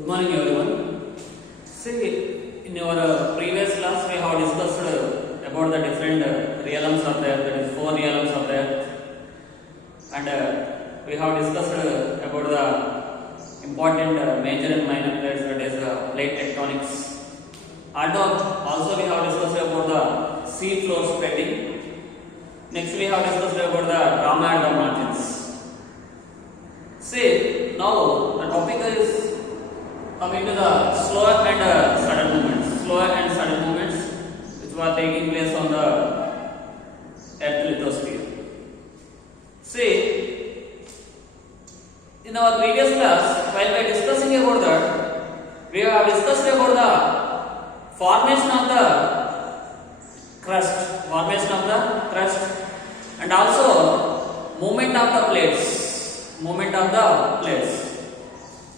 Good morning everyone. See, in our previous class we have discussed about the different realms are there, that is 4 realms are there, and we have discussed about the important major and minor plates, that is plate tectonics. And also we have discussed about the sea floor spreading. Next we have discussed about the drama and the margins. See, now the topic is coming to the slower and sudden movements. Slower and sudden movements which were taking place on the Earth lithosphere. See, in our previous class, while we are discussing about that, we have discussed about the formation of the crust, and also movement of the plates. The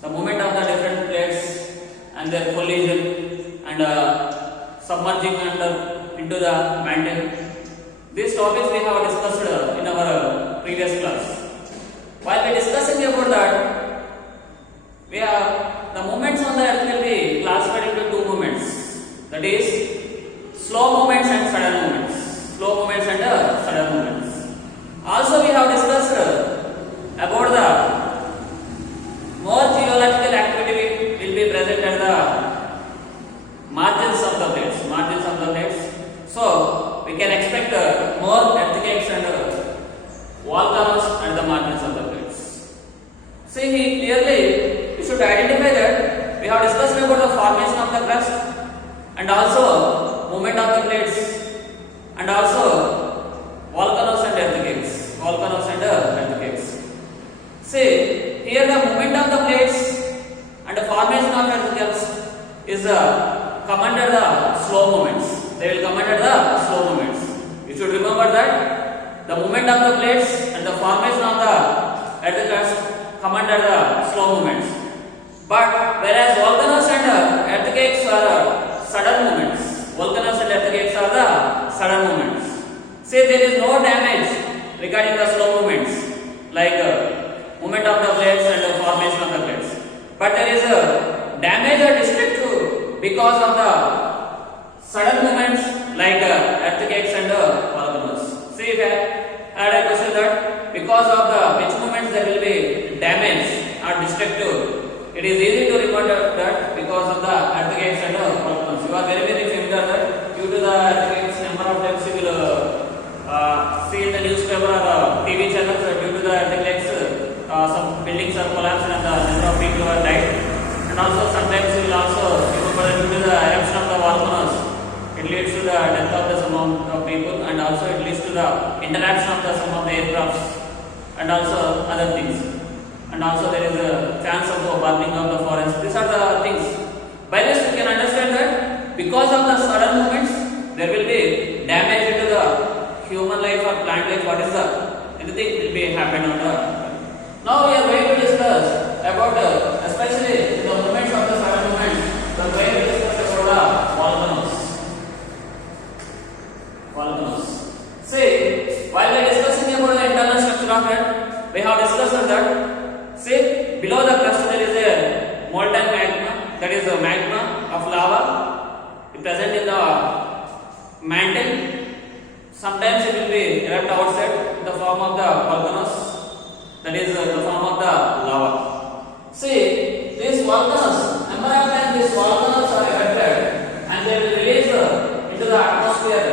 movement of the different plates and their collision and submerging into the mantle. These topics we have discussed in our previous class. While we discussing about that, we have the movements on the earth will be classified into 2 movements. That is slow movements and sudden movements. Slow movements and sudden movements. Also we have discussed about the more geological activity will be present at the margins of the plates. So we can expect more earthquakes and volcanoes at the margins of the plates. See, clearly you should identify that we have discussed about the formation of the crust and also movement of the plates and also volcanoes and earthquakes. See, here the movement of the plates and the formation of earthquakes is come under the slow movements. They will come under the slow movements. You should remember that the movement of the plates and the formation of the earthquakes come under the slow movements. But whereas volcanoes and earthquakes are sudden movements. See, there is no damage regarding the slow movements like movement of the plates and the formation of the plates. But there is a damage or destructive because of the sudden movements like earthquakes and volcanoes. See, if I had a question that because of the which movements there will be damage or destructive, it is easy to remember that because of the earthquakes and volcanoes. You are very familiar that due to the earthquakes, number of times you will see in the newspaper or TV channels that due to the earthquakes some buildings are collapsed and the number of people are died. And also sometimes you will also remember that due to the eruption of the volcanoes, it leads to the death of the some of people, and also it leads to the interaction of the some of the aircrafts and also other things. And also there is a chance of the burning of the forest. These are the things. By this we can understand that because of the sudden movements, there will be damage to the human life or plant life. What is the anything will be happen on the. Now we are going to discuss about especially the movements of the sudden movements. We are going to discuss about the volcanoes. See, while we are discussing about the internal structure of it, we have discussed that. See, below the crust there is a molten magma, that is a magma of lava present in the mantle. Sometimes it will be erupt outside in the form of the volcanoes, that is the form of the lava. See, these volcanoes, number of times these volcanoes are erupted and they will release into the atmosphere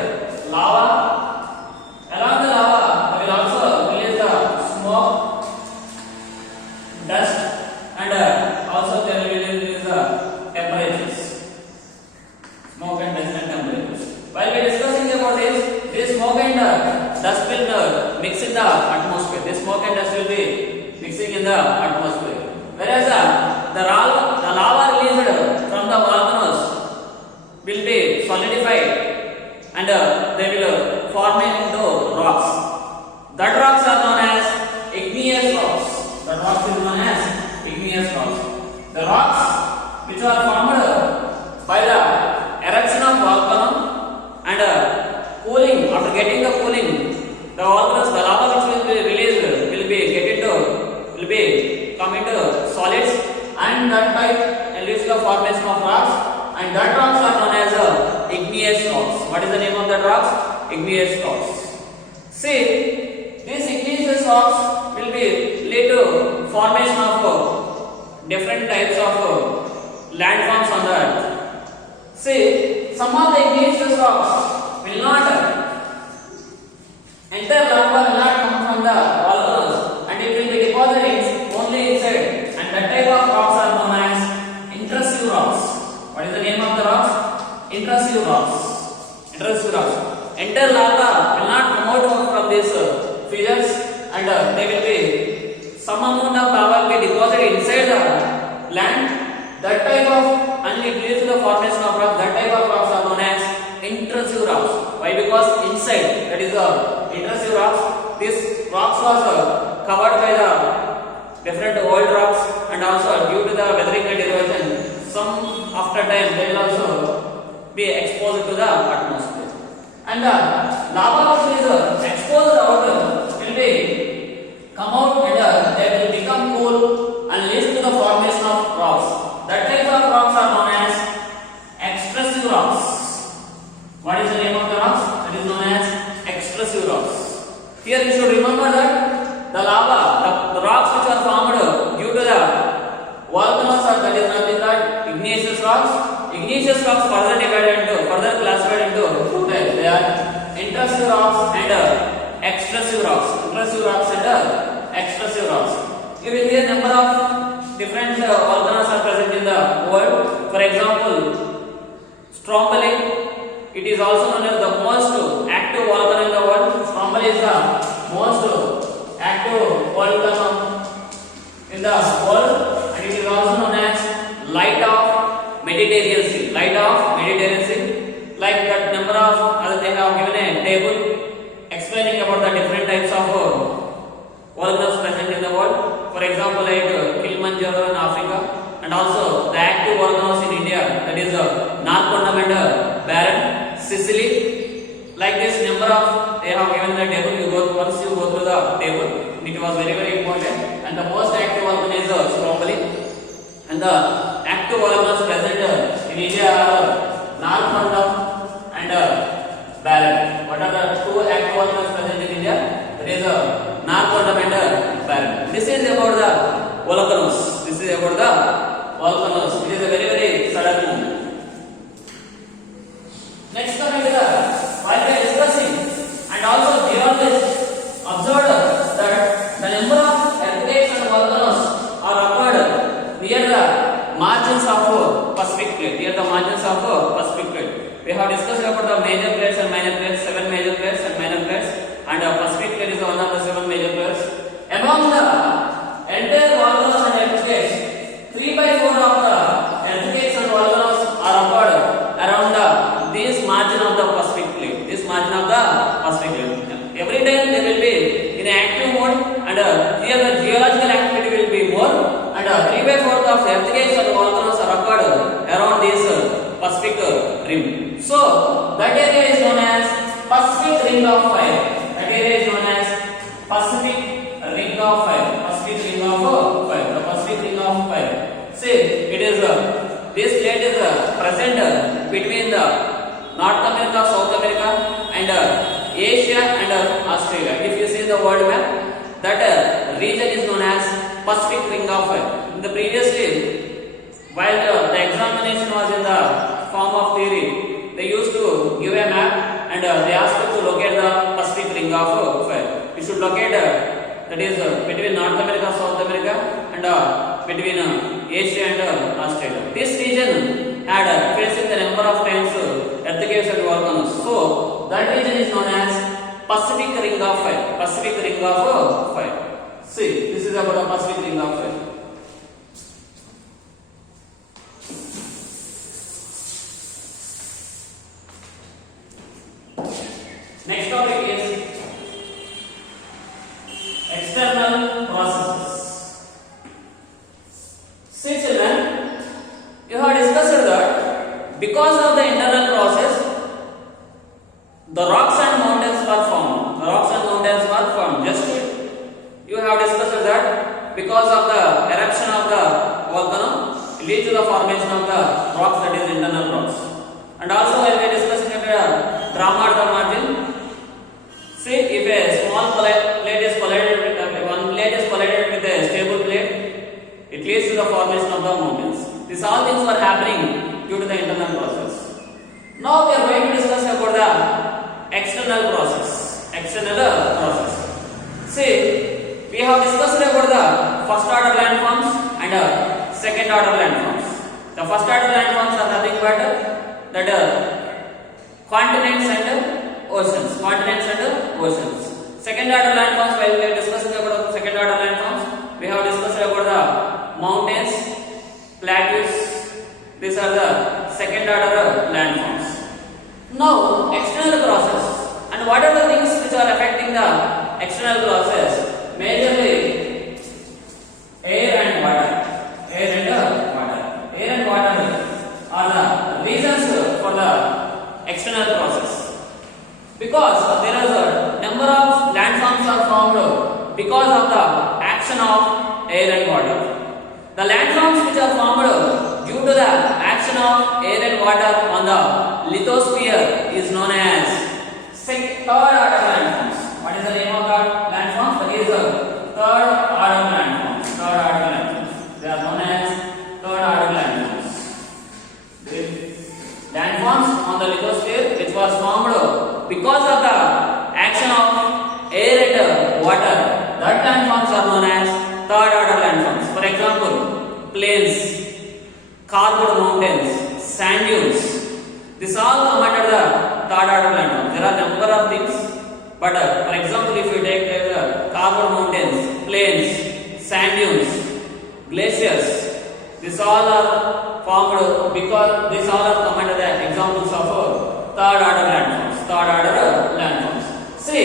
lava. Along the lava, they will also release the smoke, dust, and also they will release the temperatures. Smoke and dust and temperatures. While we are discussing about this smoke and dust will mix in the atmosphere. This smoke and dust will be mixing in the atmosphere. Whereas the lava released from the volcanoes will be solidified and they will form into rocks. That rocks are known as igneous rocks. The rocks which are formed by the eruption of volcano and cooling, after getting the cooling, the lava which will be released will be come into solids, and that by the formation of rocks, and that rocks are known as igneous rocks. What is the name of that rocks? Igneous rocks. See, these igneous rocks will be lead to formation of different types of landforms on the earth. See, some of the igneous rocks will not enter lava, will not come from the volcanoes, and it will be depositing only inside, and that type of rocks are known as intrusive rocks. What is the name of the rocks? Intrusive rocks. Intrusive rocks. Enter lava will not come out from these fissures, and they will be some amount of lava will be deposited inside the land. That type of, and it leads to the formation of rocks. That type of rocks are known as intrusive rocks. Why? Because inside, that is the intrusive rocks. This rocks was covered by the different old rocks, and also due to the weathering and erosion, some after time they will also be exposed to the atmosphere. And the lava which is exposed out will be come out, and they will become cool and leads to the formation of rocks. That type of rocks are known as extrusive rocks. What is the name of the rocks? That is known as extrusive rocks. Here you should remember that the lava, the rocks which are formed due to the volcanoes are, that is nothing but igneous rocks. Igneous rocks further divided into, further classified into two types. They are intrusive rocks and extrusive rocks. Intrusive rocks and extrusive rocks. You will hear number of different volcanoes are present in the world. For example, Stromboli. It is also known as the most active volcano in the world. Stromboli is the most active volcano in the world, and it is also known as light of Mediterranean Sea. Light of Mediterranean Sea. Like that number of, they have given a table explaining about the different types of volcanoes present in the world. For example, like Kilimanjaro in Africa, and also the active volcanoes in India, that is Narcondam and Barren, Sicily. Like this number of, they have given the table. You go, once you go through the table, it was very very important. And the most active volcano is Stromboli, and the active volcanoes present in India are Narcondam and Barren. What are the two active volcanoes present in India? That is Narcondam and Barren. This is about the volcanoes. This is about the volcanoes. It is a very very sudden movement. Next coming to the, while we are discussing, and also geologists observed that the number of earthquakes and volcanoes are occurred near the margins of Pacific plate. Near the margins of Pacific plate. We have discussed about the major plates and minor plates, 7 major plates and minor plates, and Pacific plate is one of the 7 major plates. Among the entire volcanoes and earthquakes, 3/4 of the earthquakes and volcanoes are occurred around this margin of the Pacific plate. This margin of the Pacific plate. Every time they will be in active mode, and here the geological activity will be more, and 3/4 of the earthquakes and volcanoes are occurred around this Pacific rim. So that area is known as Pacific Ring of Fire. That area is known as Pacific Ring of Fire. Pacific Ring of Fire. The Pacific Ring of Fire. See, it is this plate is present between the North America, South America, and Asia and Australia. If you see the world map, that region is known as Pacific Ring of Fire. In the previously, while the examination was in the form of theory, they used to give a map, and they asked you to locate the Pacific Ring of Fire. You should locate that is between North America, South America, and between Asia and Australia. This region had faced the number of times earthquakes and volcanoes. So that region is known as Pacific Ring of Fire. Pacific Ring of Fire. See, this is about the Pacific Ring of Fire. Next topic is external processes. See children, you have discussed that because of the internal process, the rocks and mountains were formed. The rocks and mountains were formed. Just you have discussed that because of the eruption of the volcano, It leads to the formation of the rocks, that is internal rocks. And also when we are discussing about drama at the margin, see if a small plate is collided with one plate is collided with a stable plate, it leads to the formation of the mountains. These all things were happening due to the internal process. Now we are going to discuss about the external process. External process. See, we have discussed about the first order landforms and second order landforms. The first order landforms are nothing but that continents and oceans. Continents and oceans. Second order landforms, while we are discussing about second order landforms, we have discussed about the mountains, plateaus. These are the second order landforms. Now, external process. And what are the things which are affecting the external process? Majorly air and water. Air and water. Air and water are the reasons for the external process. Because there is a number of landforms are formed because of the action of air and water. The landforms which are formed due to the action of air and water on the lithosphere is known as third order landforms. What is the name of that landforms? That is the third order landforms. Third order landforms. They are known as third order landforms. The landforms on the lithosphere which was formed because of the action of air and water. That landforms are known as third order landforms. For example, plains, carved mountains, sand dunes. This all come under the third order landforms. There are number of things, but for example, if you take carved mountains, plains, sand dunes, glaciers, these all are formed because these all are come under the examples of third order landforms. Third order landforms. See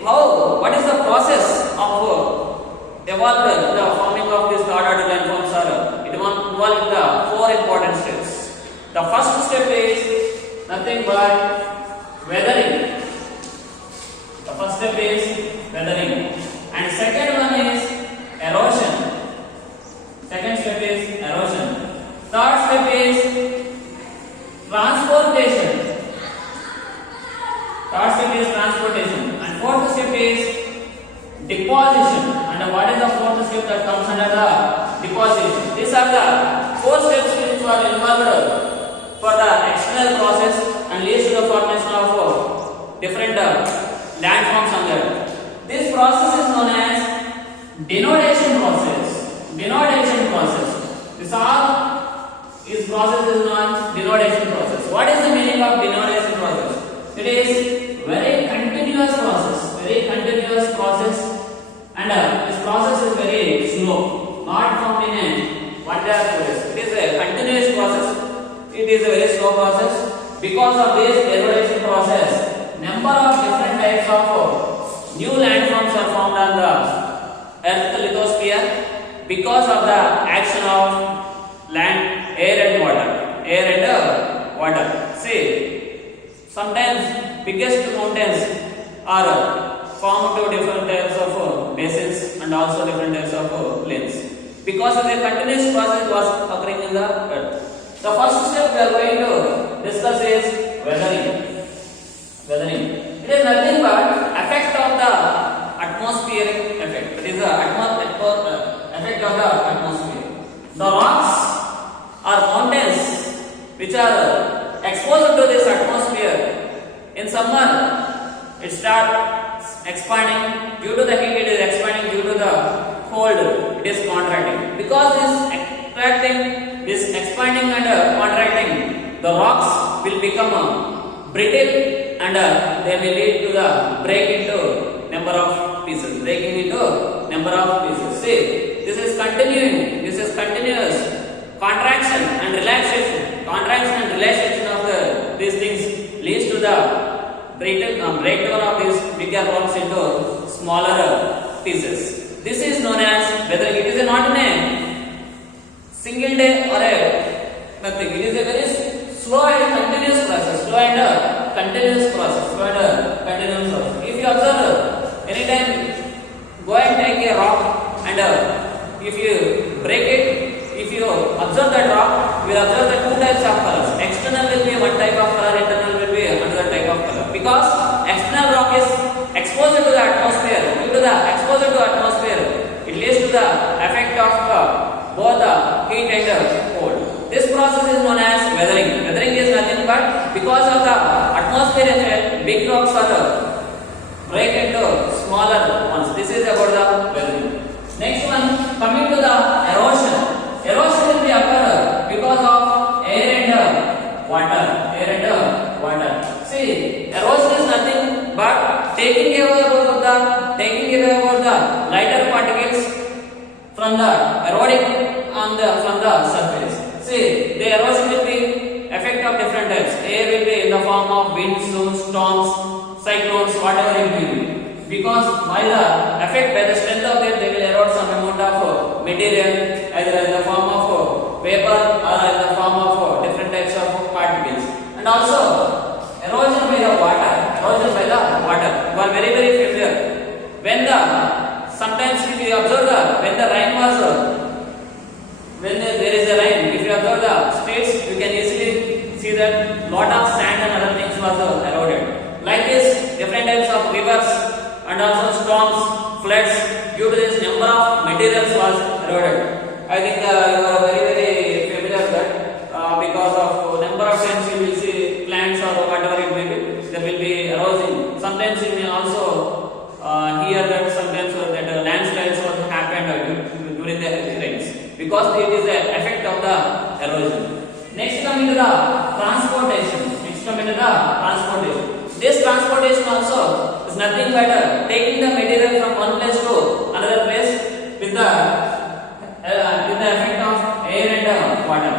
what is the process of evolved the forming of these third order landforms are it involving the four important steps. The first step is nothing but weathering. The first step is weathering, and second one is erosion. Second step is erosion. Third step is transportation. Third step is transportation, and fourth step is deposition. And what is the fourth step that comes under the deposition? These are the four steps which are involved for the external process and leads to the formation of different landforms on there. This process is known as denudation process. Denudation process. This process is known as denudation process. What is the meaning of denudation process? It is very continuous process. Very continuous process. And this process is very slow, not found in a one day process. It is a continuous process. It is a very slow process. Because of this erosion process, number of different types of new landforms are formed on the Earth lithosphere because of the action of land, air and water. Air and water. See, sometimes biggest mountains are formed to different types of basins and also different types of plains because of the continuous process was occurring in the earth. The first step we are going to discuss is weathering. Weathering. It is nothing but effect of the atmospheric effect. It is the effect of the atmosphere. The rocks or mountains which are exposed to this atmosphere in summer, it starts expanding. Due to the heat, it is expanding. Due to the cold, it is contracting. Because this expanding and contracting, the rocks will become brittle and they will lead to the break into number of pieces. Breaking into number of pieces. See, this is continuing. This is continuous contraction and relaxation. Contraction and relaxation of these things leads to the breakdown of these bigger rocks into smaller pieces. This is known as weathering. It is not in a single day or a nothing. It is a very slow and continuous process. Slow and continuous process. Slow and continuous process. If you observe, anytime go and take a rock and if you break it, if you observe that rock, you will observe the two types of colors. External will be one type of color, internal will be another type of color. Because external rock is exposed to the atmosphere. Due to the exposure to atmosphere, it leads to the effect of both the heat and cold. This process is known as weathering. Weathering is nothing but because of the atmosphere effect, big rocks are break into smaller ones. This is about the weathering. Next one, coming to the erosion. Erosion will be occurred because of air and water. Air and water. See, erosion is nothing but taking away about the lighter particles from the eroding from the surface. See, the erosion will be effect of different types. Air will be in the form of winds, storms, cyclones, whatever it may be. Because by the effect, by the strength of it, they will erode some amount of material, either in the form of vapor or in the form of different types of particles. And also, erosion by the water. Erosion by the water. You are very familiar. When sometimes if you observe when the rain was when there is a rain, if you observe the streets, you can easily see that lot of sand and other things was eroded. Like this, different types of rivers and also storms, floods, due to this number of materials was eroded. I think you are very familiar with that because of number of times you will see plants or whatever it may be, there will be erosion. Sometimes you may also hear that sometimes that landslides also happened during the rains because it is the effect of the erosion. Next coming to the transportation. This transportation also is nothing but taking the material from one place to another place with the effect of air and water.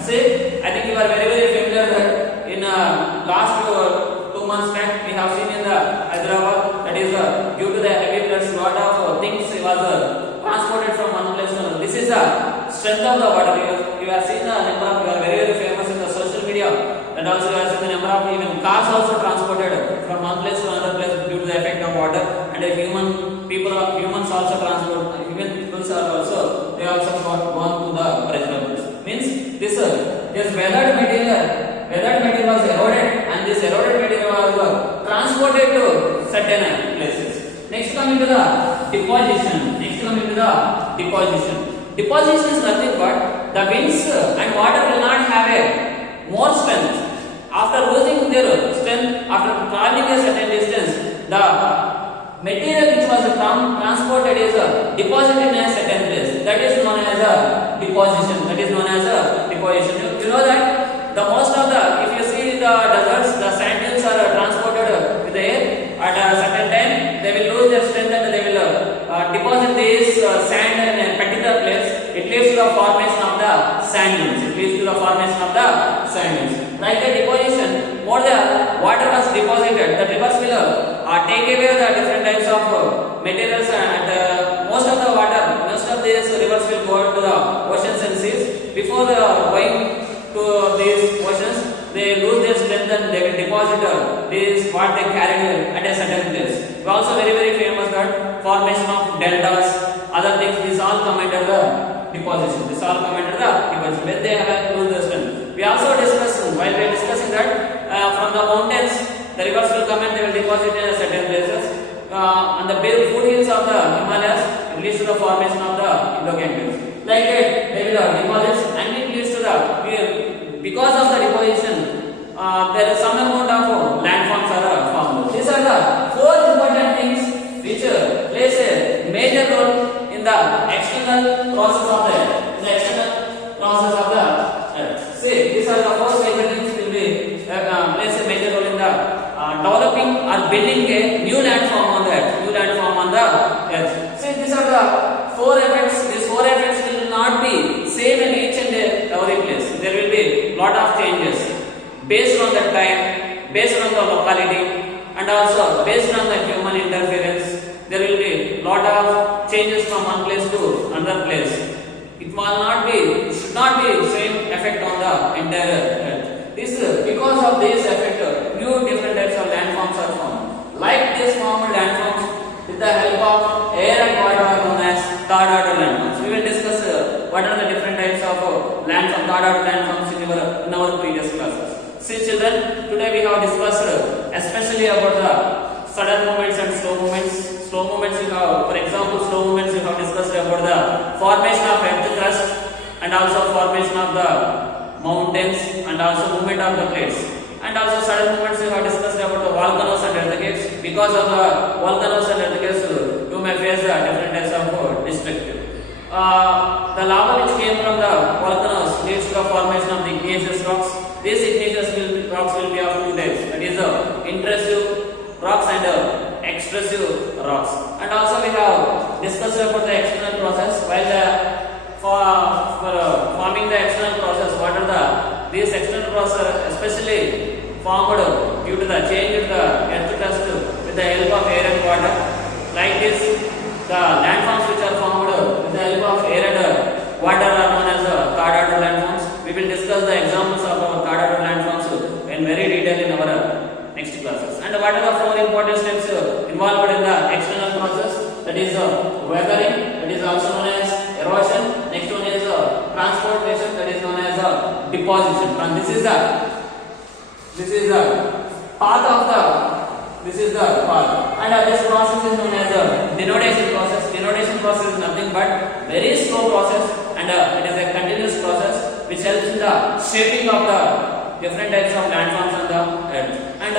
See, I think you are very familiar that in last 2 months back we have seen in the Hyderabad, that is due to the heavy floods, lot of things was transported from one place to another. This is the strength of the water. You have seen the number of, you are very famous in the social media, and also you have seen the number of even cars also transported from one place to another place due to the effect of water. And humans also transport, even people are also, they also gone to the pressure levels. Means this weathered material was eroded, and this eroded material was transported to certain places. Next coming to the deposition. Deposition is nothing but the winds and water will not have a more strength. After losing their strength, after traveling a certain distance, the material which was transported is deposited in a certain place. That is known as a deposition. You know that the most of the, if you see the deserts, the sand dunes are transported with the air. At a certain time, they will lose their strength and they will deposit this sand in a particular place. It leads to the formation of the sand dunes. Like the deposition, more the water was deposited, the rivers will take away the different types of materials, and most of these rivers will go to the oceans and seas. Before going to these oceans, they lose their strength and they will deposit this what they carried at a certain place. We also very famous that formation of deltas, other things, these all come under the deposition. When they have lose their strength. We also discussed, while we are discussing that from the mountains, the rivers will come and they will deposit in certain places. On the foothills of the Himalayas, it leads to the formation of the Indo-Ganges. Like that, they will deposit, and it leads to the, because of the deposition, there is some amount of landforms are formed. These are the 4 important things which plays a major role in the external process of the earth. See, these are the 4 major things will be plays a major role in the developing or building a new landform on the earth. See, these are the 4 effects. These 4 effects will not be same in each and every place. There will be lot of changes based on the time, based on the locality, and also based on the human interference. There will be lot of changes from one place to another place. It should not be same effect on the entire earth. Because of this effect, new different types of landforms are formed. Like this formed landforms, with the help of air and water, are known as third order landforms. We will discuss card order landforms in our previous classes. See children, today we have discussed especially about the sudden movements and slow movements. Slow movements you have, for example, slow movements you have discussed about the formation of earth crust and also formation of the mountains and also movement of the plates. And also sudden movements you have discussed about the volcanoes and earthquakes. Because of the volcanoes and earthquakes, you may face the different types of destructive. The lava which came from the volcanoes leads to the formation of the igneous rocks. These igneous rocks will be of two types, that is intrusive rocks and extrusive rocks. And also we have discussed about the external process. While for forming the external process, what are these external process especially formed due to the change in the earth crust with the help of air and water. Like this, the landforms which are formed with the help of air and water are known as card order landforms. We will discuss the examples of our card order landforms in very detail in our next classes. And what are the four important steps involved in the external process? That is weathering, that is also known as erosion. Next one is transportation, that is known as deposition. And this is the path of the and this process is known as denudation process. Denudation process is nothing but very slow process, and it is a continuous process which helps in the shaping of the different types of landforms on the earth. And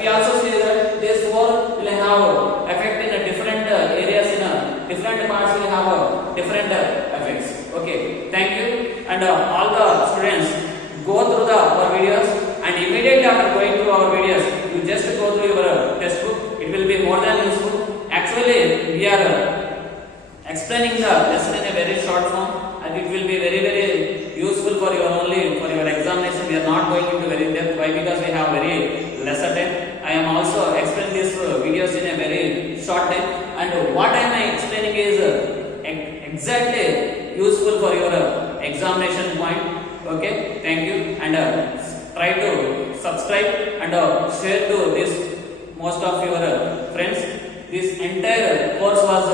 we also see that this four will have effect in different areas, in different parts will have different effects. Okay, thank you. And all the students go through our videos, and immediately after going through our videos, you just go through your textbook. It will be more than useful. Actually, we are explaining the lesson in a very short form, and it will be very useful for your examination. We are not going into very depth. Why? Because we have very lesser time. I am also explaining these videos in a very short time, and what I am explaining is exactly useful for your examination point. Okay, thank you, and try to subscribe and share to this most of your friends. This entire course was